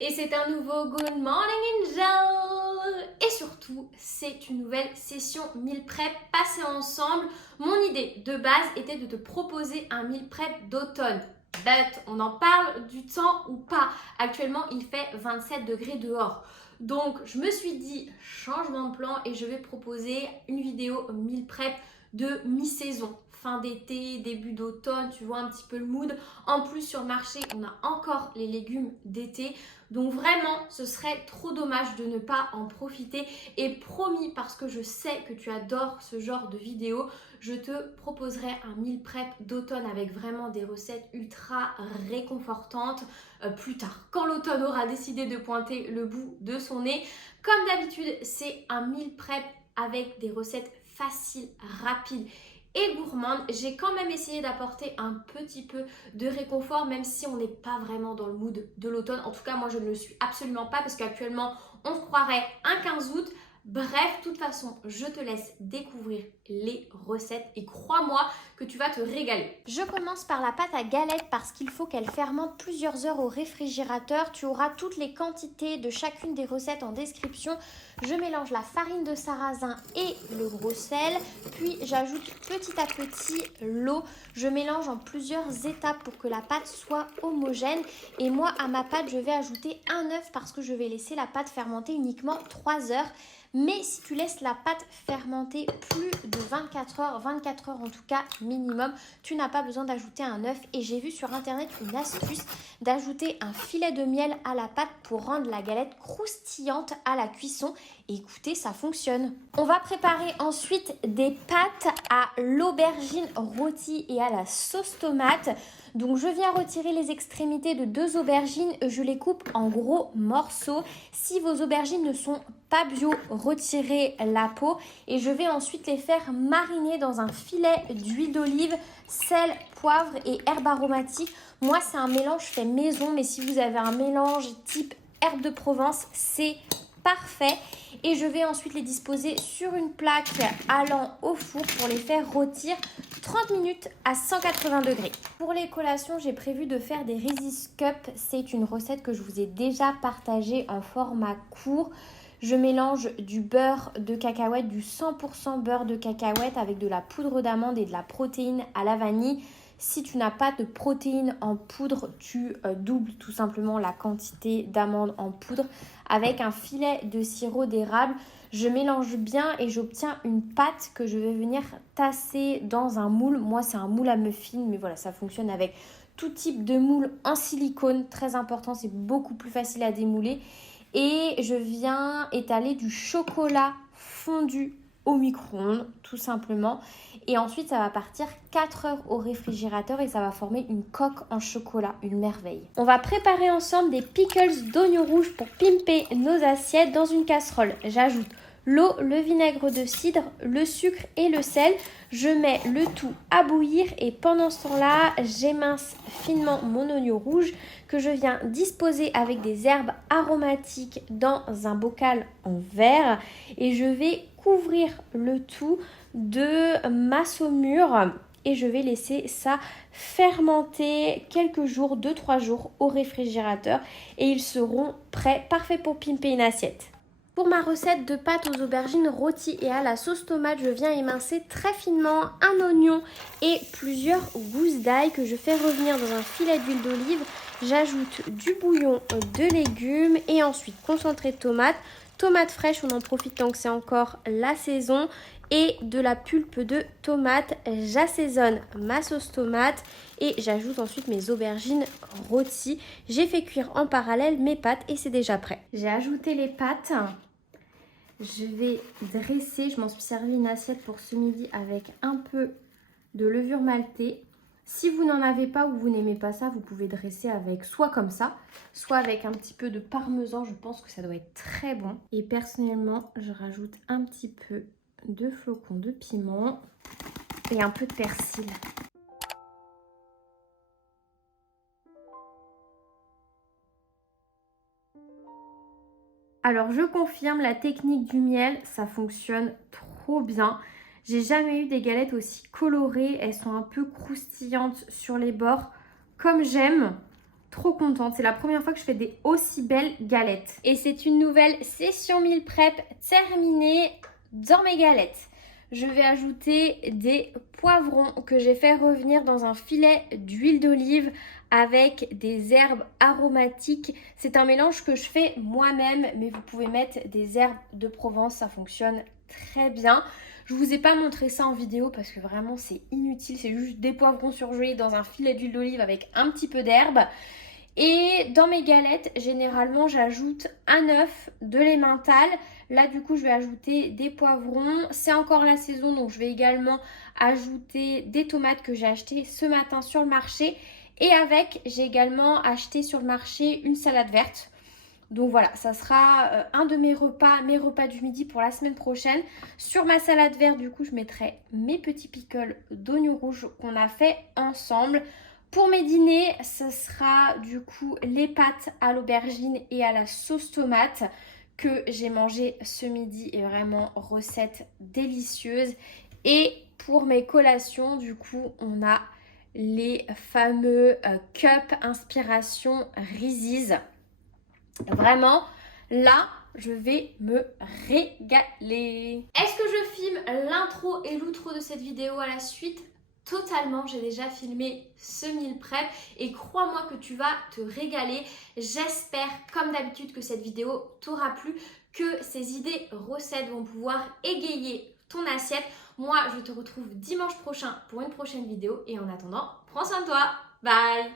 Et c'est un nouveau Good Morning Angel. Et surtout, c'est une nouvelle session meal prep passée ensemble. Mon idée de base était de te proposer un meal prep d'automne. But on en parle du temps ou pas. Actuellement, il fait 27 degrés dehors. Donc, je me suis dit changement de plan et je vais proposer une vidéo meal prep de mi-saison. Fin d'été, début d'automne, tu vois un petit peu le mood. En plus, sur le marché, on a encore les légumes d'été. Donc vraiment, ce serait trop dommage de ne pas en profiter. Et promis, parce que je sais que tu adores ce genre de vidéo, je te proposerai un meal prep d'automne avec vraiment des recettes ultra réconfortantes plus tard. Quand l'automne aura décidé de pointer le bout de son nez. Comme d'habitude, c'est un meal prep avec des recettes faciles, rapides et gourmande. J'ai quand même essayé d'apporter un petit peu de réconfort, même si on n'est pas vraiment dans le mood de l'automne. En tout cas, moi, je ne le suis absolument pas parce qu'actuellement, on se croirait un 15 août. Bref, de toute façon, je te laisse découvrir les recettes et crois-moi que tu vas te régaler. Je commence par la pâte à galette parce qu'il faut qu'elle fermente plusieurs heures au réfrigérateur. Tu auras toutes les quantités de chacune des recettes en description. Je mélange la farine de sarrasin et le gros sel, puis j'ajoute petit à petit l'eau. Je mélange en plusieurs étapes pour que la pâte soit homogène. Et moi, à ma pâte, je vais ajouter un œuf parce que je vais laisser la pâte fermenter uniquement 3 heures. Mais si tu laisses la pâte fermenter plus de 24 heures en tout cas minimum, tu n'as pas besoin d'ajouter un œuf. Et j'ai vu sur internet une astuce d'ajouter un filet de miel à la pâte pour rendre la galette croustillante à la cuisson. Et écoutez, ça fonctionne. On va préparer ensuite des pâtes à l'aubergine rôtie et à la sauce tomate. Donc je viens retirer les extrémités de 2 aubergines, je les coupe en gros morceaux. Si vos aubergines ne sont pas bio, retirez la peau et je vais ensuite les faire mariner dans un filet d'huile d'olive, sel, poivre et herbes aromatiques. Moi, c'est un mélange fait maison, mais si vous avez un mélange type herbe de Provence, c'est parfait. Et je vais ensuite les disposer sur une plaque allant au four pour les faire rôtir 30 minutes à 180 degrés. Pour les collations, j'ai prévu de faire des Reese's Cups. C'est une recette que je vous ai déjà partagée en format court. Je mélange du beurre de cacahuète, du 100% beurre de cacahuète avec de la poudre d'amande et de la protéine à la vanille. Si tu n'as pas de protéines en poudre, tu doubles tout simplement la quantité d'amandes en poudre avec un filet de sirop d'érable. Je mélange bien et j'obtiens une pâte que je vais venir tasser dans un moule. Moi, c'est un moule à muffins, mais voilà, ça fonctionne avec tout type de moule en silicone. Très important, c'est beaucoup plus facile à démouler. Et je viens étaler du chocolat fondu au micro-ondes, tout simplement. Et ensuite, ça va partir 4 heures au réfrigérateur et ça va former une coque en chocolat, une merveille. On va préparer ensemble des pickles d'oignons rouges pour pimper nos assiettes dans une casserole. J'ajoute l'eau, le vinaigre de cidre, le sucre et le sel. Je mets le tout à bouillir et pendant ce temps-là, j'émince finement mon oignon rouge que je viens disposer avec des herbes aromatiques dans un bocal en verre et je vais couvrir le tout de ma saumure et je vais laisser ça fermenter quelques jours, 2-3 jours au réfrigérateur et ils seront prêts, parfaits pour pimper une assiette. Pour ma recette de pâtes aux aubergines rôties et à la sauce tomate, je viens émincer très finement un oignon et plusieurs gousses d'ail que je fais revenir dans un filet d'huile d'olive. J'ajoute du bouillon de légumes et ensuite concentré de tomates. Tomates fraîches, on en profite tant que c'est encore la saison. Et de la pulpe de tomate. J'assaisonne ma sauce tomate et j'ajoute ensuite mes aubergines rôties. J'ai fait cuire en parallèle mes pâtes et c'est déjà prêt. J'ai ajouté les pâtes. Je vais dresser, je m'en suis servi une assiette pour ce midi avec un peu de levure maltée. Si vous n'en avez pas ou vous n'aimez pas ça, vous pouvez dresser avec soit comme ça, soit avec un petit peu de parmesan. Je pense que ça doit être très bon. Et personnellement, je rajoute un petit peu de flocons de piment et un peu de persil. Alors je confirme, la technique du miel, ça fonctionne trop bien. J'ai jamais eu des galettes aussi colorées, elles sont un peu croustillantes sur les bords, comme j'aime. trop contente. C'est la première fois que je fais des aussi belles galettes. Et c'est une nouvelle session meal prep terminée dans mes galettes. Je vais ajouter des poivrons que j'ai fait revenir dans un filet d'huile d'olive avec des herbes aromatiques. C'est un mélange que je fais moi-même, mais vous pouvez mettre des herbes de Provence, ça fonctionne très bien. Je ne vous ai pas montré ça en vidéo parce que vraiment c'est inutile. C'est juste des poivrons surgelés dans un filet d'huile d'olive avec un petit peu d'herbe. Et dans mes galettes, généralement, j'ajoute un œuf, de l'emmental. Là, du coup, je vais ajouter des poivrons. C'est encore la saison, donc je vais également ajouter des tomates que j'ai achetées ce matin sur le marché. Et avec, j'ai également acheté sur le marché une salade verte. Donc voilà, ça sera un de mes repas du midi pour la semaine prochaine. Sur ma salade verte, du coup, je mettrai mes petits pickles d'oignons rouges qu'on a fait ensemble. Pour mes dîners, ce sera du coup les pâtes à l'aubergine et à la sauce tomate que j'ai mangé ce midi et vraiment recette délicieuse. Et pour mes collations, du coup, on a les fameux cups inspiration Reese's. Vraiment, là, je vais me régaler. Est-ce que je filme l'intro et l'outro de cette vidéo à la suite? Totalement, j'ai déjà filmé ce meal prep et crois-moi que tu vas te régaler. J'espère, comme d'habitude, que cette vidéo t'aura plu, que ces idées recettes vont pouvoir égayer ton assiette. Moi, je te retrouve dimanche prochain pour une prochaine vidéo et en attendant, prends soin de toi. Bye!